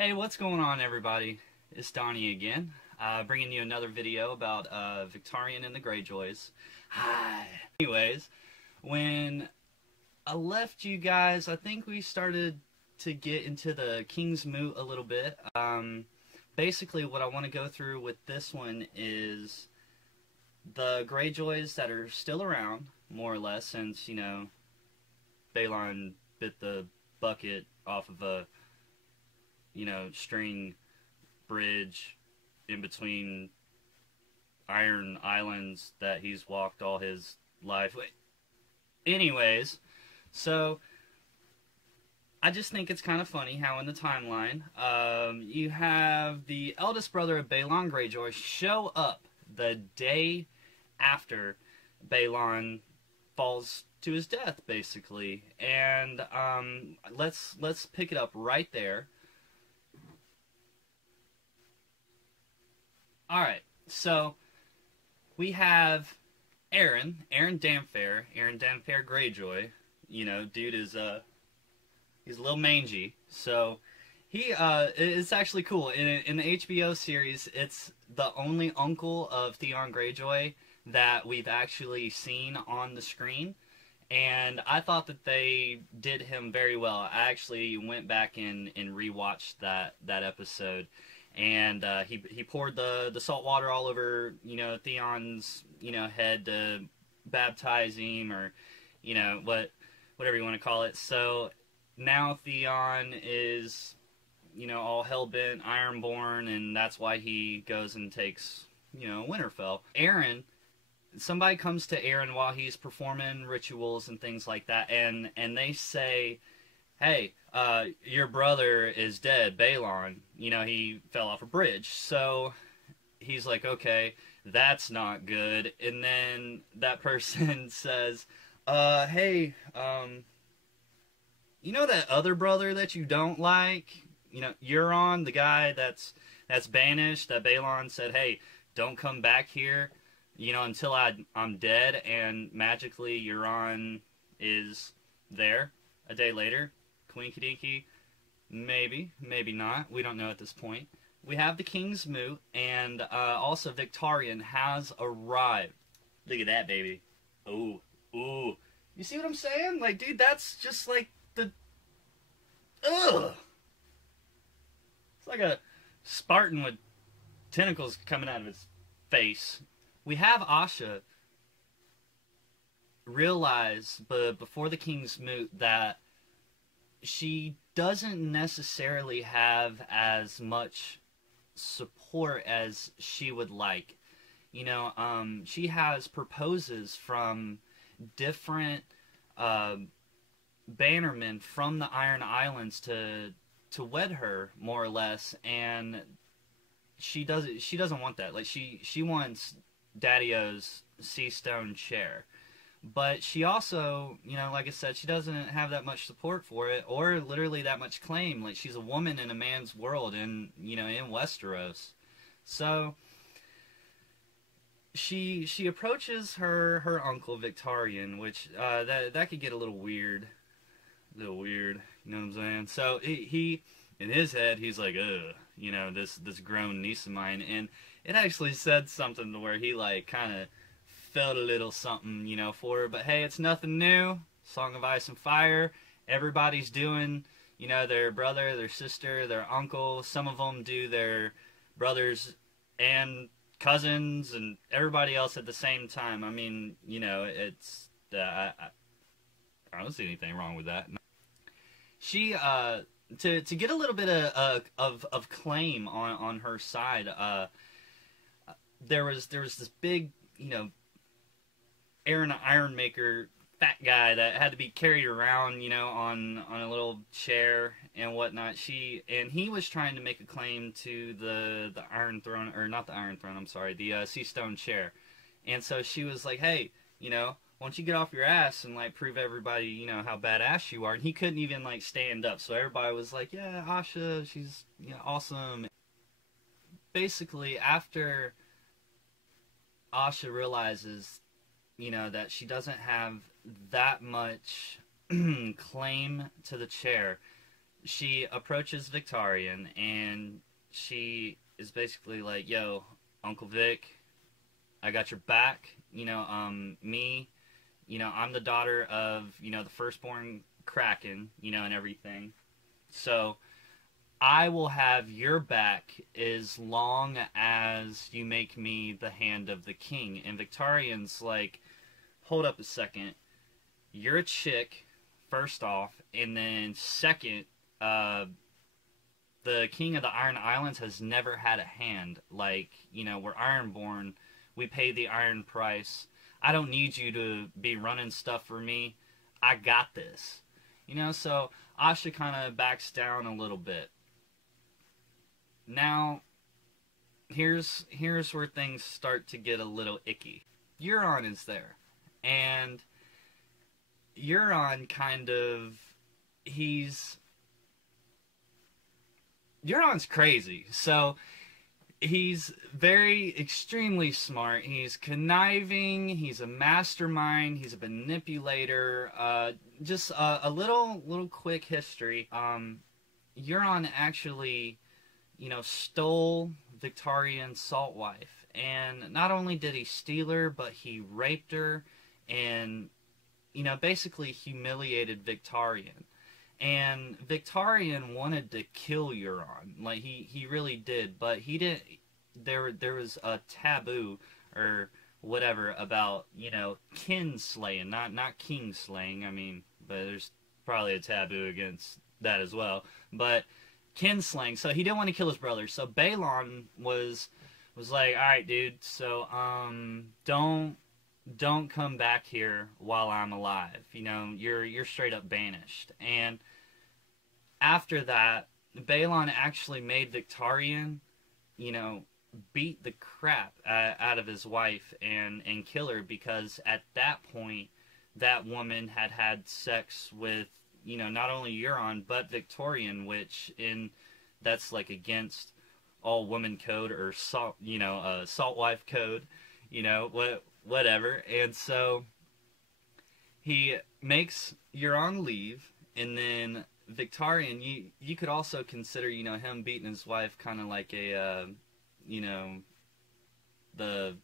Hey, what's going on, everybody? It's Donnie again, bringing you another video about Victarion and the Greyjoys. Hi! Anyways, when I left you guys, I think we started to get into the King's Moot a little bit. Basically, what I want to go through with this one is the Greyjoys that are still around, more or less, since, Balon bit the bucket off of a string bridge in between iron islands that he's walked all his life. Anyways, so I just think it's kind of funny how in the timeline, you have the eldest brother of Balon Greyjoy show up the day after Balon falls to his death, basically. And let's pick it up right there. Alright, so we have Aeron Dannfair Greyjoy. Dude is he's a little mangy. So he it's actually cool. In the HBO series, it's the only uncle of Theon Greyjoy that we've actually seen on the screen. And I thought that they did him very well. I actually went back and rewatched that episode. And he poured the salt water all over, Theon's, head to baptize him, or, whatever you want to call it. So now Theon is, all hell-bent, Ironborn, and that's why he goes and takes, Winterfell. Aeron, somebody comes to Aeron while he's performing rituals and things like that, and they say, hey, your brother is dead, Balon. He fell off a bridge. So he's like, okay, that's not good. And then that person says, hey, that other brother that you don't like? Euron, the guy that's banished, that Balon said, hey, don't come back here, until I'm dead. And magically Euron is there a day later. Quinky-dinky, maybe not. We don't know at this point. We have the King's Moot, and also Victarion has arrived. Look at that, baby. Ooh. You see what I'm saying? Like, dude, that's just like the... Ugh! It's like a Spartan with tentacles coming out of his face. We have Asha realize, but before the King's Moot, that she doesn't necessarily have as much support as she would like. She has proposes from different bannermen from the Iron Islands to wed her, more or less, and she doesn't want that. Like, she wants Daddy-O's sea stone chair. But she also, like I said, she doesn't have that much support for it, or literally that much claim. Like, she's a woman in a man's world in Westeros. So she approaches her uncle Victarion, which that could get a little weird. You know what I'm saying? So he in his head, he's like, ugh, this grown niece of mine. And it actually said something to where he, like, kind of felt a little something, for her. But hey, it's nothing new. Song of Ice and Fire. Everybody's doing, their brother, their sister, their uncle. Some of them do their brothers and cousins and everybody else at the same time. I mean, it's... I don't see anything wrong with that. She, to get a little bit of claim on her side, there was this big, Aeron Ironmaker fat guy that had to be carried around, on a little chair and whatnot. And he was trying to make a claim to the Iron Throne, or not the Iron Throne, I'm sorry, the Sea Stone chair. And so she was like, hey, why don't you get off your ass and, like, prove everybody, how badass you are. And he couldn't even, like, stand up. So everybody was like, yeah, Asha, she's, awesome. Basically, after Asha realizes, that she doesn't have that much claim to the chair, she approaches Victarion, and she is basically like, "Yo, Uncle Vic, I got your back. Me, I'm the daughter of, the firstborn Kraken, and everything. So I will have your back as long as you make me the hand of the king." And Victarion's like, "Hold up a second. You're a chick, first off, and then second, the king of the Iron Islands has never had a hand. Like, we're Ironborn. We pay the iron price. I don't need you to be running stuff for me. I got this." So Asha kind of backs down a little bit. Now, here's where things start to get a little icky. Euron is there. And Euron Euron's crazy. So he's extremely smart. He's conniving. He's a mastermind. He's a manipulator. Just a little quick history. Euron actually, stole Victarion's salt wife. And not only did he steal her, but he raped her and, basically humiliated Victarion. And Victarion wanted to kill Euron. Like, he really did. But he didn't. There was a taboo or whatever about, kin slaying, not king slaying. I mean, but there's probably a taboo against that as well. But kinslaying. So he didn't want to kill his brother. So Balon was like, "All right, dude. So don't come back here while I'm alive. You're straight up banished." And after that, Balon actually made Victarion, beat the crap out of his wife and kill her, because at that point, that woman had sex with, not only Euron, but Victarion, which that's like against all woman code or salt wife code, whatever. And so he makes Euron leave, and then Victarion, you could also consider, him beating his wife kind of like a, the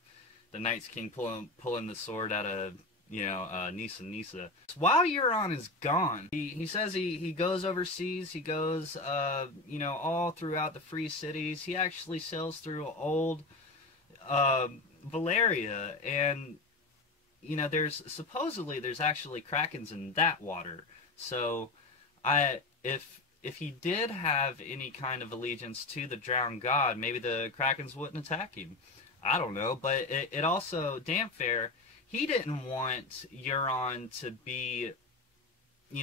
Night's King pulling the sword out of, Nisa. While Euron is gone, he says he goes overseas. He goes, all throughout the free cities. He actually sails through old Valeria, and there's actually krakens in that water. So if he did have any kind of allegiance to the drowned god, maybe the krakens wouldn't attack him. I don't know. But it also, Damphair, he didn't want Euron to be,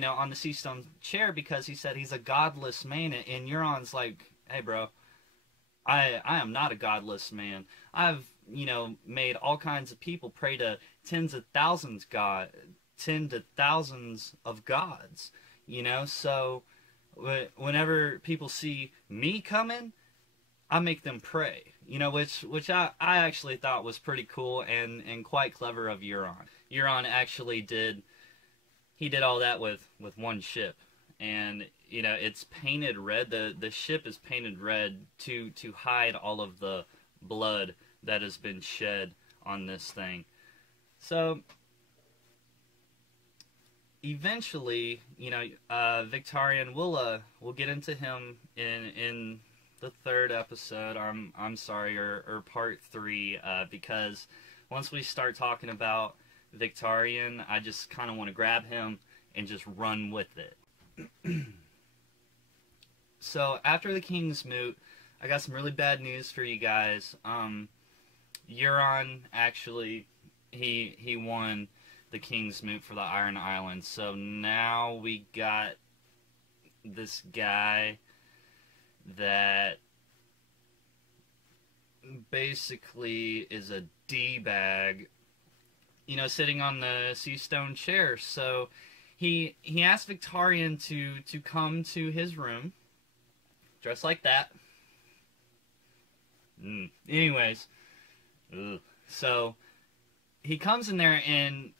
on the Sea Stone chair, because he said he's a godless man. And Euron's like, "Hey, bro, I am not a godless man. I've, made all kinds of people pray to tens of thousands of gods, so whenever people see me coming, I make them pray, which I actually thought was pretty cool and quite clever of Euron. Euron actually did all that with one ship, and it's painted red. The ship is painted red to hide all of the blood that has been shed on this thing. So eventually, Victarion, we'll get into him in the third episode. I'm sorry, or part 3, because once we start talking about Victarion, I just kind of want to grab him and just run with it. So after the King's Moot, I got some really bad news for you guys. Euron actually he won the King's Moot for the Iron Islands. So now we got this guy that basically is a D-bag, sitting on the Sea Stone chair. So he asked Victarion to come to his room, dressed like that. Anyways, so he comes in there, and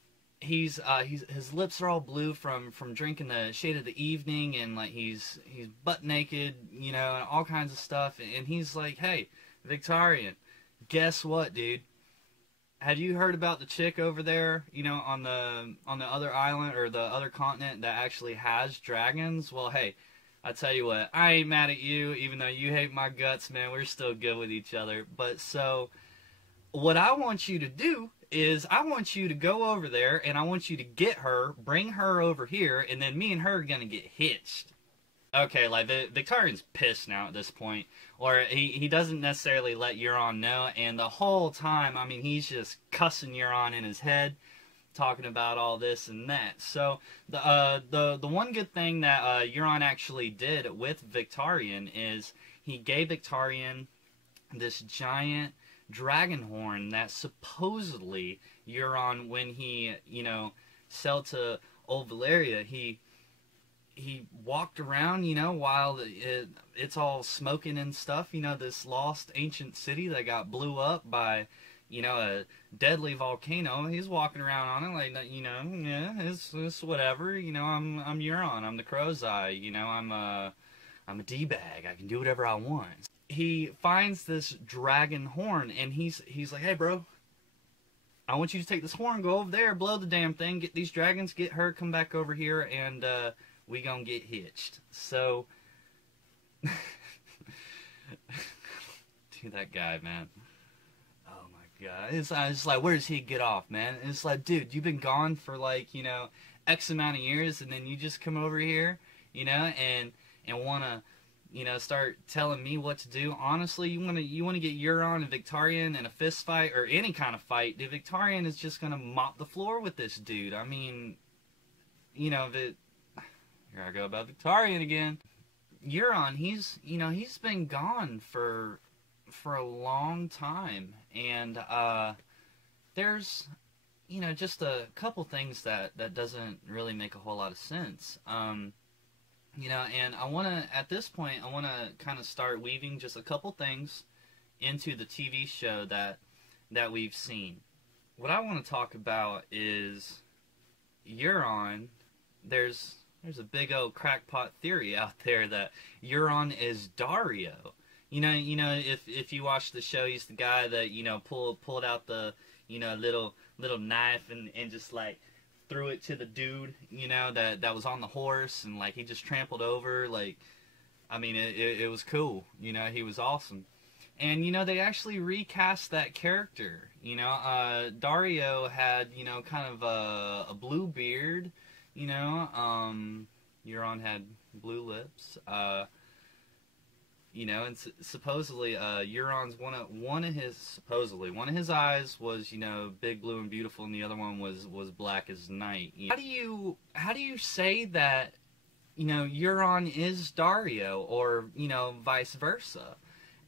he's his lips are all blue from drinking the shade of the evening, and like he's butt naked, you know, and all kinds of stuff. And he's like, hey, Victarion, guess what, dude? Have you heard about the chick over there, you know, on the other island or the other continent that actually has dragons? Well, hey, I tell you what, I ain't mad at you, even though you hate my guts, man. We're still good with each other. But so, what I want you to do is I want you to go over there, and I want you to get her, bring her over here, and then me and her are gonna get hitched. Okay, like, Victarion's pissed now at this point. Or he doesn't necessarily let Euron know, and the whole time, I mean, he's just cussing Euron in his head, talking about all this and that. So, the one good thing that Euron actually did with Victarion is he gave Victarion this giant Dragonhorn that supposedly Euron, when he, you know, sailed to Old Valyria, he walked around, you know, while it's all smoking and stuff, you know, this lost ancient city that got blew up by, you know, a deadly volcano. He's walking around on it like, you know, yeah, it's whatever, you know, I'm Euron, I'm the Crow's Eye, you know, I'm a D-bag, I can do whatever I want. He finds this dragon horn, and he's like, hey, bro, I want you to take this horn, go over there, blow the damn thing, get these dragons, get her, come back over here, and we gonna get hitched. So, dude, that guy, man. Oh my god. It's like, where does he get off, man? And it's like, dude, you've been gone for like, you know, X amount of years, and then you just come over here, you know, and wanna, you know, start telling me what to do. Honestly, you wanna get Euron and Victarion in a fist fight or any kind of fight, dude. Victarion is just gonna mop the floor with this dude. I mean, you know, here I go about Victarion again. Euron, he's been gone for a long time, and there's, you know, just a couple things that doesn't really make a whole lot of sense. You know, and at this point, I want to kind of start weaving just a couple things into the TV show that we've seen. What I want to talk about is Euron. There's a big old crackpot theory out there that Euron is Daario. You know, if you watch the show, he's the guy that, you know, pulled out the, you know, little knife and just like threw it to the dude, you know, that was on the horse, and like he just trampled over. Like, I mean, it was cool. You know, he was awesome. And, you know, they actually recast that character. You know, Daario had, you know, kind of a blue beard. You know, Euron had blue lips. You know, and supposedly Euron's one of his eyes was, you know, big, blue, and beautiful, and the other one was black as night. You know, how do you say that, you know, Euron is Daario, or, you know, vice versa?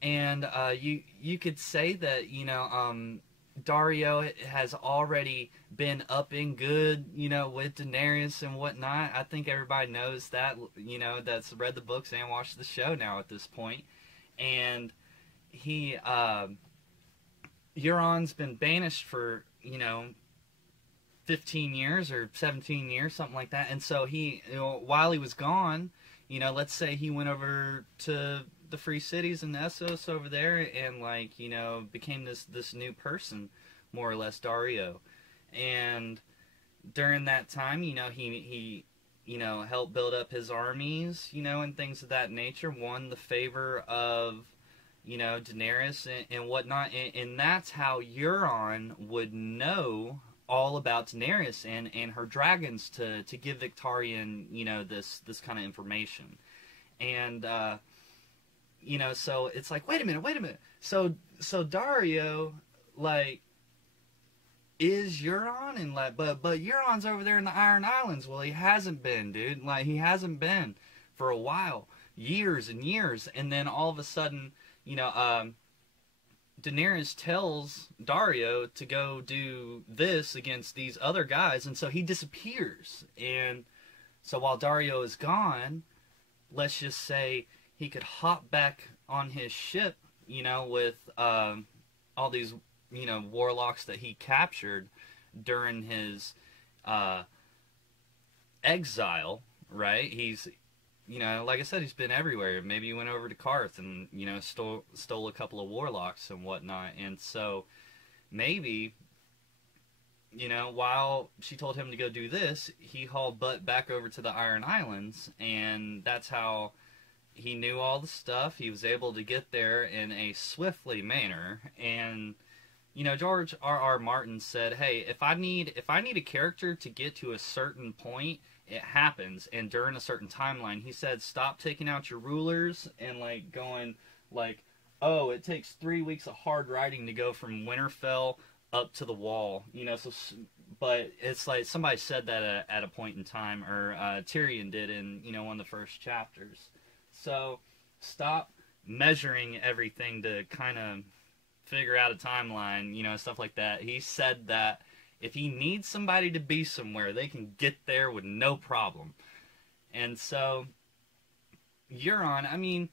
And you could say that, you know, Daario has already been up in good, you know, with Daenerys and whatnot. I think everybody knows that, you know, that's read the books and watched the show now at this point. And Euron's been banished for, you know, 15 years or 17 years, something like that. And so he, you know, while he was gone, you know, let's say he went over to the Free Cities and the Essos over there, and like, you know, became this new person, more or less, Daario. And during that time, you know, he you know, helped build up his armies, you know, and things of that nature, won the favor of, you know, Daenerys and whatnot, and that's how Euron would know all about Daenerys and her dragons to give Victarion, you know, this kind of information. And you know, so it's like, wait a minute. So Daario, like, is Euron, and like, but Euron's over there in the Iron Islands. Well, he hasn't been, dude. Like, he hasn't been for a while, years and years, and then all of a sudden, you know, Daenerys tells Daario to go do this against these other guys, and so he disappears. And so while Daario is gone, let's just say he could hop back on his ship, you know, with all these, you know, warlocks that he captured during his uh, exile, right? He's, you know, like I said, he's been everywhere. Maybe he went over to Karth and, you know, stole a couple of warlocks and whatnot. And so maybe, you know, while she told him to go do this, he hauled butt back over to the Iron Islands, and that's how he knew all the stuff. He was able to get there in a swiftly manner. And, you know, George R.R. Martin said, hey, if I need a character to get to a certain point, it happens, and during a certain timeline. He said, stop taking out your rulers and, like, going, like, oh, it takes 3 weeks of hard riding to go from Winterfell up to the Wall, you know. So, but it's like somebody said that at a point in time, or Tyrion did in, you know, one of the first chapters. So stop measuring everything to kind of figure out a timeline, you know, stuff like that. He said that if he needs somebody to be somewhere, they can get there with no problem. And so Euron, I mean,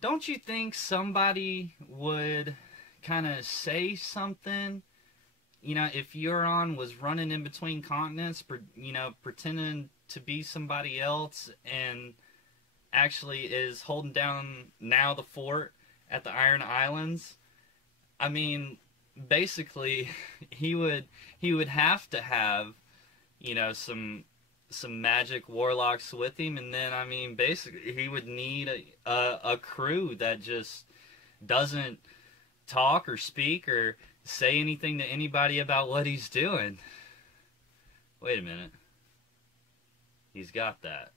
don't you think somebody would kind of say something? You know, if Euron was running in between continents, you know, pretending to be somebody else, and actually is holding down now the fort at the Iron Islands, I mean, basically, he would have to have, you know, some magic warlocks with him, and then, I mean, basically, he would need a crew that just doesn't talk or speak or say anything to anybody about what he's doing. Wait a minute. He's got that.